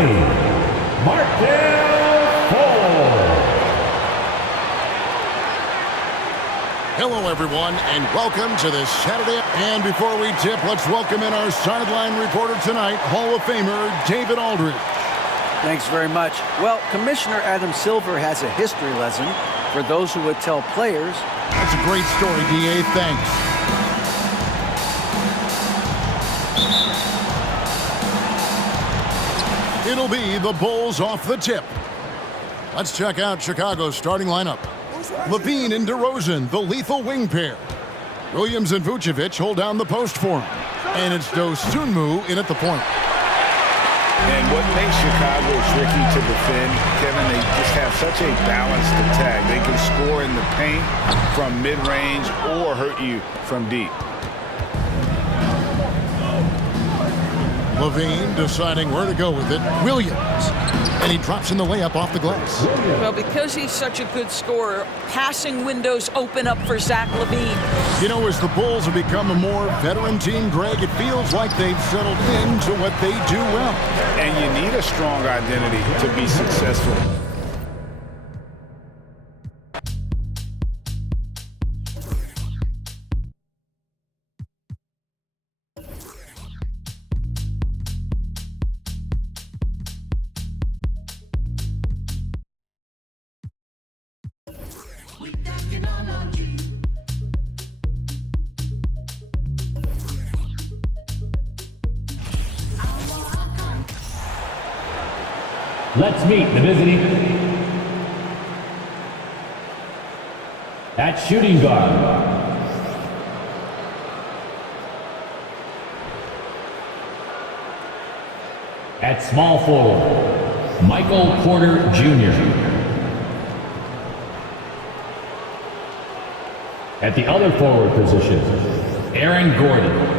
20, Markelle Fultz. Hello, everyone, and welcome to this Saturday. And before we tip, let's welcome in our sideline reporter tonight, Hall of Famer David Aldridge. Thanks very much. Well, Commissioner Adam Silver has a history lesson for those who would tell players. That's a great story, D.A. Thanks. It'll be the Bulls off the tip. Let's check out Chicago's starting lineup. LaVine and DeRozan, the lethal wing pair. Williams and Vucevic hold down the post for him. And it's Dosunmu in at the point. And what makes Chicago tricky to defend, Kevin, they just have such a balanced attack. They can score in the paint from mid-range or hurt you from deep. LaVine deciding where to go with it. Williams. And he drops in the layup off the glass. Well, because he's such a good scorer, passing windows open up for Zach LaVine. You know, as the Bulls have become a more veteran team, Greg, it feels like they've settled into what they do well. And you need a strong identity to be successful. Let's meet the visiting at shooting guard. At small forward, Michael Porter Jr. At the other forward position, Aaron Gordon.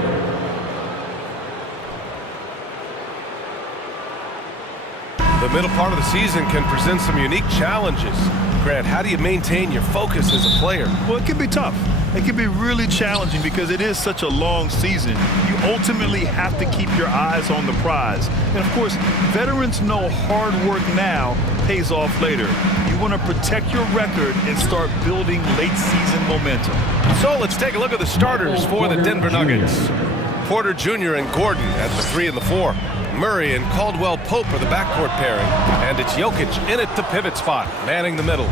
The middle part of the season can present some unique challenges. Grant, how do you maintain your focus as a player? Well, it can be tough. It can be really challenging because it is such a long season. You ultimately have to keep your eyes on the prize. And of course, veterans know hard work now pays off later. You want to protect your record and start building late season momentum. So let's take a look at the starters for the Denver Nuggets. Porter Jr. and Gordon at the 3 and the 4. Murray and Caldwell Pope are the backcourt pairing. And it's Jokic in at the pivot spot, manning the middle.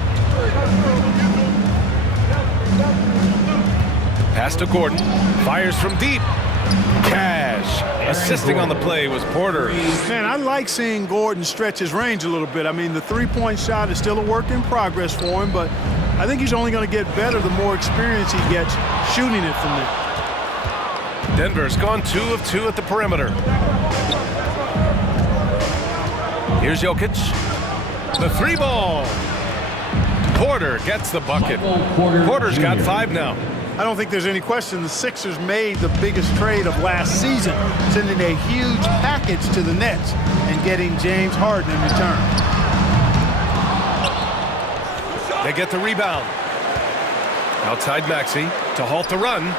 Pass to Gordon. Fires from deep. Cash. Assisting on the play was Porter. Man, I like seeing Gordon stretch his range a little bit. I mean, the three-point shot is still a work in progress for him, but I think he's only going to get better the more experience he gets shooting it from there. Denver's gone 2 of 2 at the perimeter. Here's Jokic. The 3 ball. Porter gets the bucket. Porter's got 5 now. I don't think there's any question the Sixers made the biggest trade of last season, sending a huge package to the Nets and getting James Harden in return. They get the rebound. Outside Maxey to halt the run.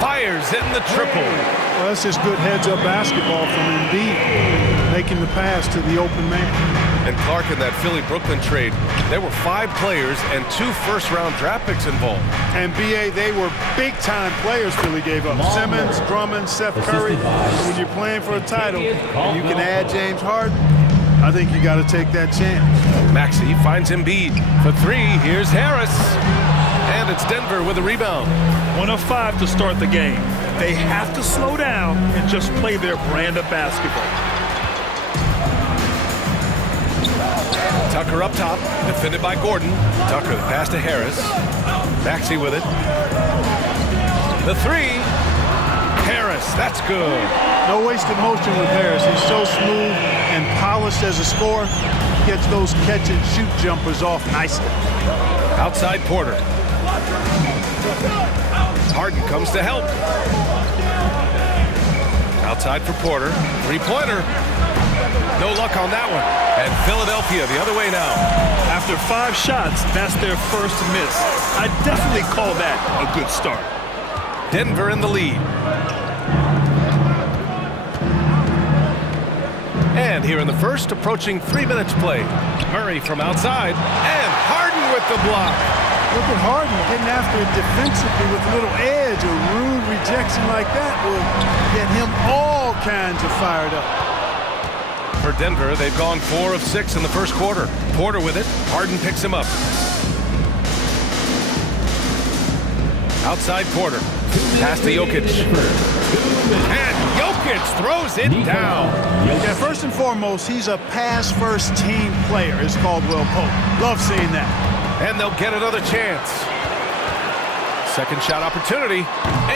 Fires in the triple. Well, that's just good heads-up basketball from Embiid, making the pass to the open man. And Clark, in that Philly-Brooklyn trade, there were 5 players and 2 first-round draft picks involved. And B.A., they were big-time players Philly gave up. Simmons, Drummond, Steph Curry. When you're playing for a title and you can add James Harden, I think you got to take that chance. Maxey finds Embiid for 3. Here's Harris. And it's Denver with a rebound. 1 of 5 to start the game. They have to slow down and just play their brand of basketball. Tucker up top, defended by Gordon. Tucker the pass to Harris. Maxey with it. The 3. Harris, that's good. No wasted motion with Harris. He's so smooth and polished as a scorer. He gets those catch-and-shoot jumpers off nicely. Outside Porter. Harden comes to help. Outside for Porter. 3-pointer. No luck on that one. And Philadelphia the other way now. After 5 shots, that's their first miss. I definitely call that a good start. Denver in the lead. And here in the first, approaching 3 minutes played. Murray from outside, and Harden with the block. Look at Harden getting after it defensively with a little edge. A rude rejection like that will get him all kinds of fired up. For Denver, they've gone 4 of 6 in the first quarter. Porter with it. Harden picks him up. Outside Porter. Pass to Jokic. And Jokic throws it down. Yeah, first and foremost, he's a pass-first team player, is Caldwell Pope. Love seeing that. And they'll get another chance. Second shot opportunity.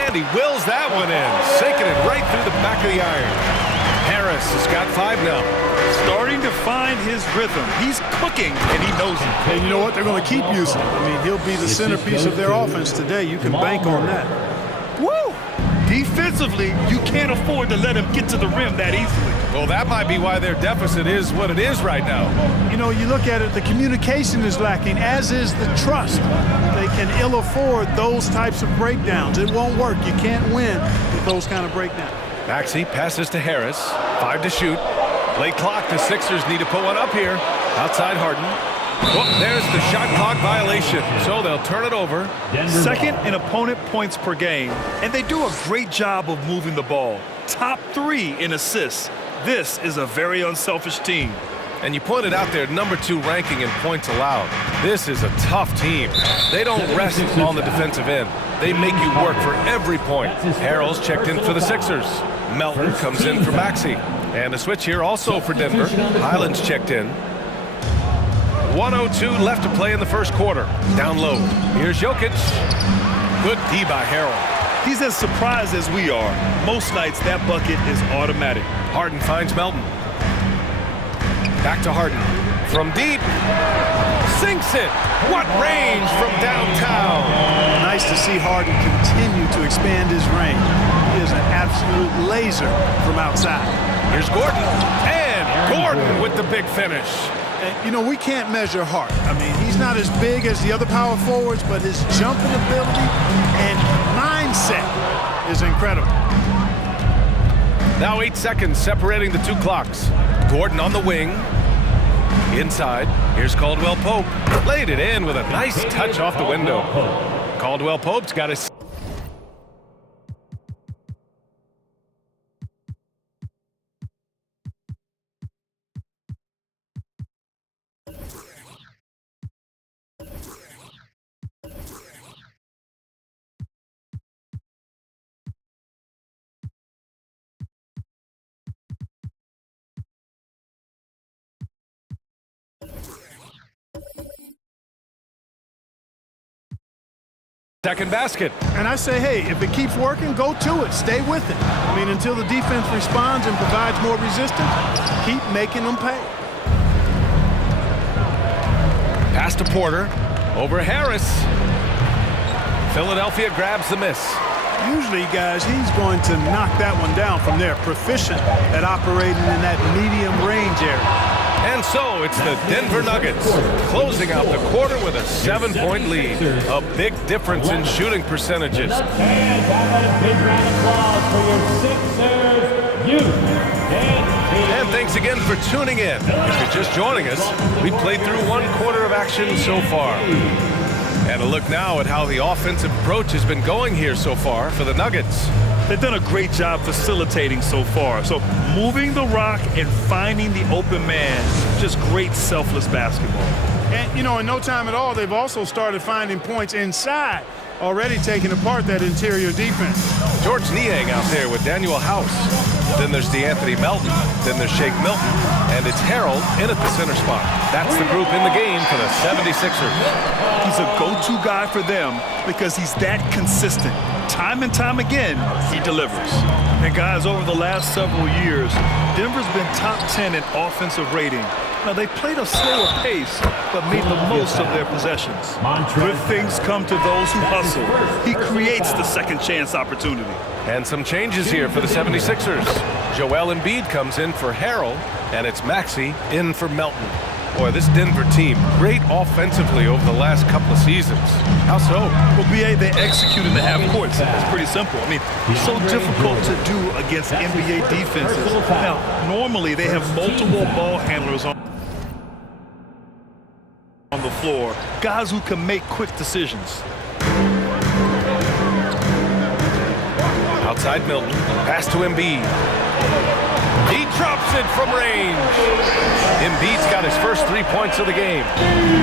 And he wills that one in. Sinking it right through the back of the iron. Harris has got 5 now. Starting to find his rhythm. He's cooking, and he knows it. And you know what? They're going to keep using him. I mean, he'll be the centerpiece of their offense today. You can bank on that. Woo! Defensively, you can't afford to let him get to the rim that easily. Well, that might be why their deficit is what it is right now. You know, you look at it, the communication is lacking, as is the trust. They can ill afford those types of breakdowns. It won't work. You can't win with those kind of breakdowns. Maxey passes to Harris. 5 to shoot. Late clock. The Sixers need to put one up here. Outside Harden. Oh, there's the shot clock violation. So they'll turn it over. Second in opponent points per game. And they do a great job of moving the ball. Top 3 in assists. This is a very unselfish team. And you pointed out their number 2 ranking in points allowed. This is a tough team. They don't rest on the defensive end. They make you work for every point. Harrell's checked in for the Sixers. Melton comes in for Maxey. And a switch here also for Denver. Highland's checked in. 1:02 left to play in the first quarter. Down low. Here's Jokic. Good D by Harrell. He's as surprised as we are. Most nights that bucket is automatic. Harden finds Melton. Back to Harden. From deep. Sinks it. What range from downtown. Nice to see Harden continue to expand his range. He is an absolute laser from outside. Here's Gordon. And Gordon with the big finish. And, you know, we can't measure Hart. I mean, he's not as big as the other power forwards, but his jumping ability and mindset is incredible. Now 8 seconds separating the 2 clocks. Gordon on the wing. Inside. Here's Caldwell Pope. Laid it in with a nice touch off the window. Caldwell Pope's got his... Second basket. And I say, hey, if it keeps working, go to it. Stay with it. I mean, until the defense responds and provides more resistance, keep making them pay. Pass to Porter. Over Harris. Philadelphia grabs the miss. Usually, guys, he's going to knock that one down from there. Proficient at operating in that medium range area. And so it's the Denver Nuggets closing out the quarter with a 7-point lead. A big difference in shooting percentages. And have a big round of applause for your Sixers youth. And thanks again for tuning in. If you're just joining us, we played through 1 quarter of action so far. And a look now at how the offensive approach has been going here so far for the Nuggets. They've done a great job facilitating so far. So moving the rock and finding the open man, just great selfless basketball. And, you know, in no time at all, they've also started finding points inside, already taking apart that interior defense. George Niang out there with Daniel House. Then there's DeAnthony Melton. Then there's Shake Milton. And it's Harrell in at the center spot. That's the group in the game for the 76ers. He's a go-to guy for them because he's that consistent. Time and time again, he delivers. And guys, over the last several years, Denver's been top 10 in offensive rating. Now, they played a slower pace, but made the most of their possessions. Good things come to those who hustle. He creates the second chance opportunity. And some changes here for the 76ers. Joel Embiid comes in for Harrell, and it's Maxey in for Melton. Boy, this Denver team, great offensively over the last couple of seasons. How so? Well, BA, they execute in the half courts. It's pretty simple. I mean, it's so difficult to do against NBA defenses. Now, normally they have multiple ball handlers on the floor, guys who can make quick decisions. Outside Milton, pass to Embiid. He drops it from range. Embiid's got his first 3 points of the game.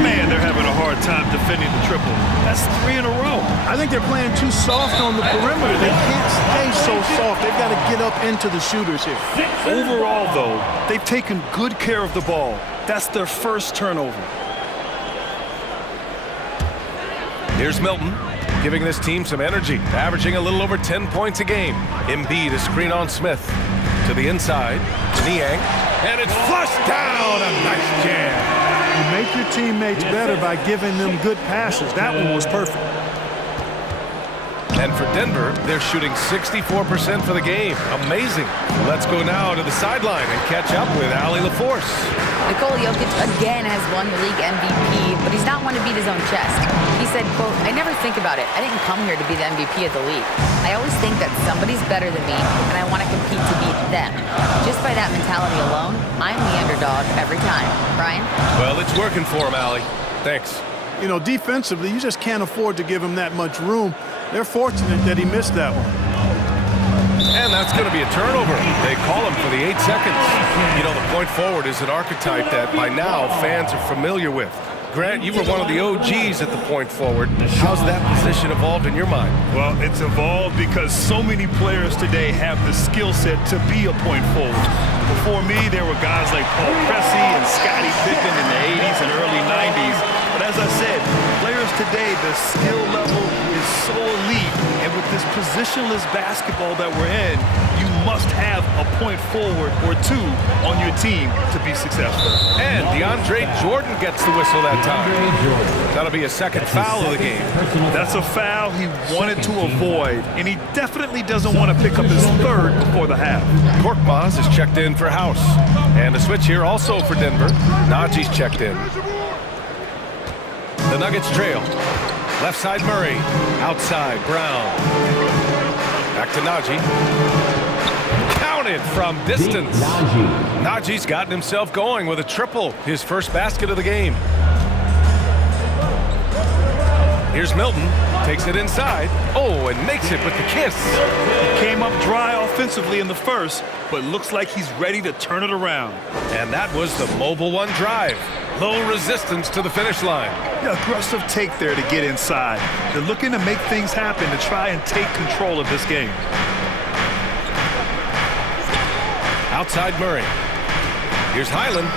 Man, they're having a hard time defending the triple. That's 3 in a row. I think they're playing too soft on the perimeter. They can't stay so soft. They've got to get up into the shooters here. Overall, though, they've taken good care of the ball. That's their first turnover. Here's Milton, giving this team some energy, averaging a little over 10 points a game. Embiid is screen on Smith. To the inside, Niang, and it's flushed down. A nice jam. You make your teammates better by giving them good passes. That one was perfect. And for Denver, they're shooting 64% for the game. Amazing. Let's go now to the sideline and catch up with Allie LaForce. Nikola Jokic again has won the league MVP, but he's not one to beat his own chest. He said, quote, "I never think about it. I didn't come here to be the MVP of the league. I always think that somebody's better than me, and I want to compete to beat them. Just by that mentality alone, I'm the underdog every time." Brian? Well, it's working for him, Allie. Thanks. You know, defensively, you just can't afford to give him that much room. They're fortunate that he missed that one. And that's going to be a turnover. They call him for the 8 seconds. You know, the point forward is an archetype that by now fans are familiar with. Grant, you were one of the OGs at the point forward. How's that position evolved in your mind? Well, it's evolved because so many players today have the skill set to be a point forward. Before me, there were guys like Paul Pressey and Scottie Pippen in the 80s and early 90s. But as I said, players today, the skill level is so elite. And with this positionless basketball that we're in, you must have a point forward or two on your team to be successful. And DeAndre Jordan gets the whistle that time. That'll be a second foul of the game. That's a foul he wanted to avoid, and he definitely doesn't want to pick up his third before the half. Korkmaz is checked in for House. And a switch here also for Denver. Najee's checked in. The Nuggets trail. Left side Murray. Outside Brown. Back to Najee. Counted from distance. Najee's gotten himself going with a triple. His first basket of the game. Here's Milton. Takes it inside. Oh, and makes it with the kiss. He came up dry offensively in the first, but looks like he's ready to turn it around. And that was the Mobile One drive. Low resistance to the finish line. Yeah, aggressive take there to get inside. They're looking to make things happen to try and take control of this game. Outside Murray. Here's Highland.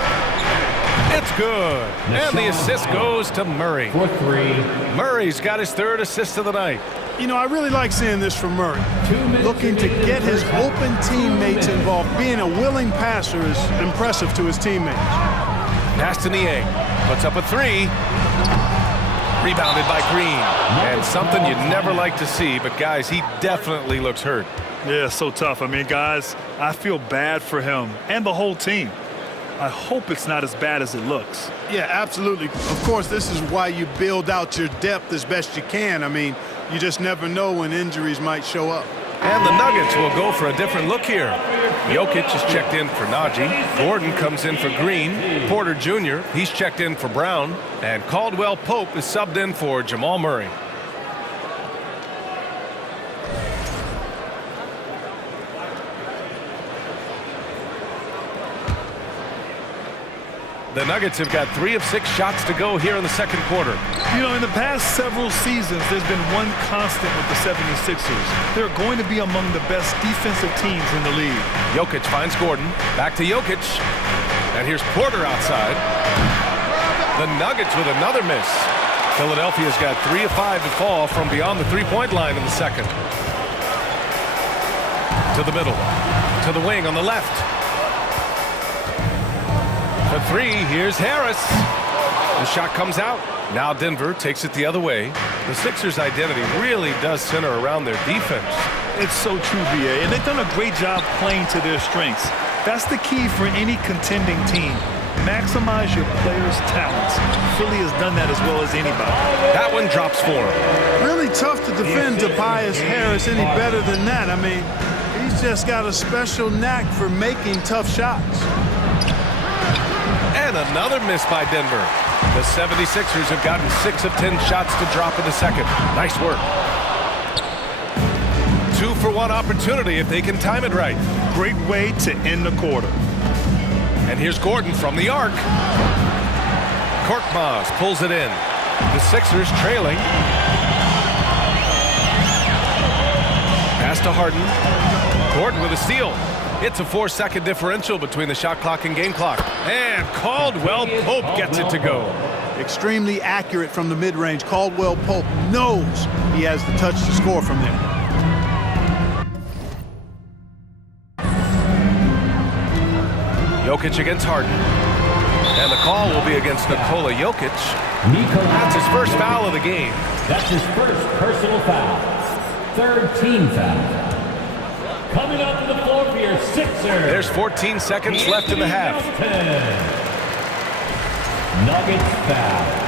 It's good. And the assist goes to Murray. For 3. Murray's got his third assist of the night. You know, I really like seeing this from Murray. Looking to get his open teammates involved. Being a willing passer is impressive to his teammates. Pass to Niang. Puts up a 3. Rebounded by Green. And something you never like to see, but guys, he definitely looks hurt. Yeah, so tough. I mean, guys, I feel bad for him and the whole team. I hope it's not as bad as it looks. Yeah, absolutely. Of course, this is why you build out your depth as best you can. I mean, you just never know when injuries might show up. And the Nuggets will go for a different look here. Jokic is checked in for Najee. Gordon comes in for Green. Porter Jr., he's checked in for Brown. And Caldwell Pope is subbed in for Jamal Murray. The Nuggets have got 3 of 6 shots to go here in the second quarter. You know, in the past several seasons, there's been one constant with the 76ers. They're going to be among the best defensive teams in the league. Jokic finds Gordon. Back to Jokic. And here's Porter outside. The Nuggets with another miss. Philadelphia's got 3 of 5 to fall from beyond the three-point line in the second. To the middle. To the wing on the left. For 3, here's Harris. The shot comes out. Now Denver takes it the other way. The Sixers' identity really does center around their defense. It's so true, VA, and they've done a great job playing to their strengths. That's the key for any contending team. Maximize your players' talents. Philly has done that as well as anybody. That one drops for him. Really tough to defend Tobias Harris any better than that. I mean, he's just got a special knack for making tough shots. And another miss by Denver. The 76ers have gotten 6 of 10 shots to drop in the second. Nice work. 2-for-1 opportunity if they can time it right. Great way to end the quarter. And here's Gordon from the arc. Korkmaz pulls it in. The Sixers trailing. Pass to Harden. Gordon with a steal. It's a 4-second differential between the shot clock and game clock. And Caldwell Pope gets it to go. Extremely accurate from the mid-range. Caldwell Pope knows he has the touch to score from there. Jokic against Harden. And the call will be against Nikola Jokic. That's his first foul of the game. That's his first personal foul. Third team foul. Coming up to the floor for your Sixers. There's 14 seconds left in the half. Nuggets foul.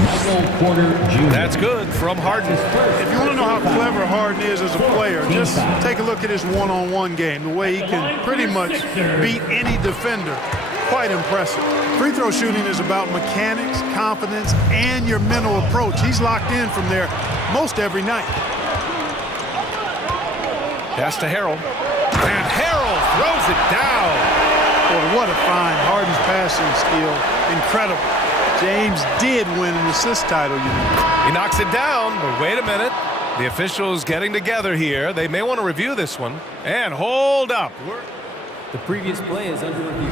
Michael Porter Jr. That's good from Harden. If you want to know how clever Harden is as a player, just take a look at his one-on-one game. The way he can pretty much beat any defender. Quite impressive. Free throw shooting is about mechanics, confidence, and your mental approach. He's locked in from there most every night. Pass to Harrell. And Harrell throws it down. Boy, what a find. Harden's passing skill. Incredible. James did win an assist title, you know. He knocks it down, but wait a minute. The officials getting together here. They may want to review this one. And hold up. The previous play is under review.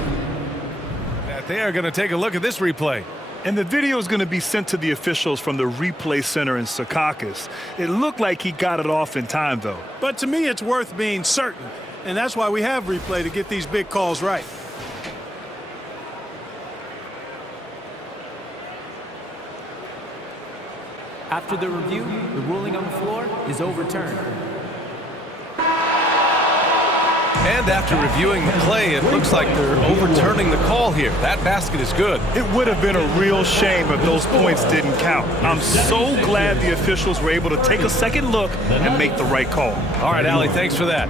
They are going to take a look at this replay. And the video is going to be sent to the officials from the replay center in Secaucus. It looked like he got it off in time, though. But to me, it's worth being certain. And that's why we have replay, to get these big calls right. After the review, the ruling on the floor is overturned. And after reviewing the play, it looks like they're overturning the call here. That basket is good. It would have been a real shame if those points didn't count. I'm so glad the officials were able to take a second look and make the right call. All right, Allie, thanks for that.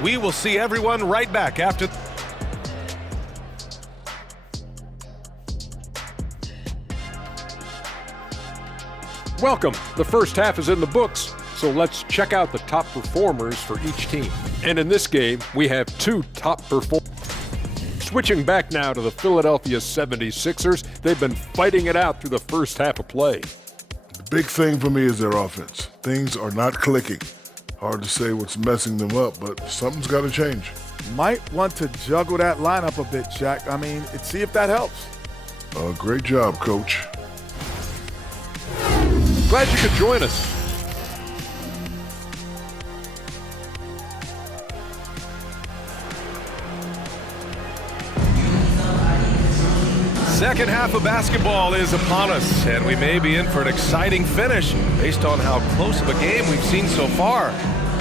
We will see everyone right back after. Welcome. The first half is in the books, so let's check out the top performers for each team. And in this game, we have 2 top performers. Switching back now to the Philadelphia 76ers, they've been fighting it out through the first half of play. The big thing for me is their offense. Things are not clicking. Hard to say what's messing them up, but something's got to change. Might want to juggle that lineup a bit, Shaq. I mean, see if that helps. Great job, Coach. Glad you could join us. Second half of basketball is upon us, and we may be in for an exciting finish based on how close of a game we've seen so far.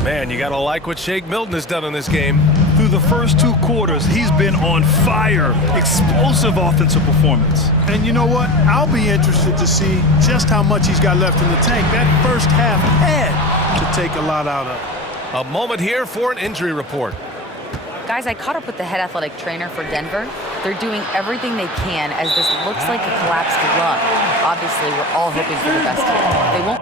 Man, you gotta like what Shake Milton has done in this game. Through the first 2 quarters, he's been on fire. Explosive offensive performance. And you know what? I'll be interested to see just how much he's got left in the tank. That first half had to take a lot out of. A moment here for an injury report. Guys, I caught up with the head athletic trainer for Denver. They're doing everything they can as this looks like a collapsed lung. Obviously, we're all hoping for the best here. They won't.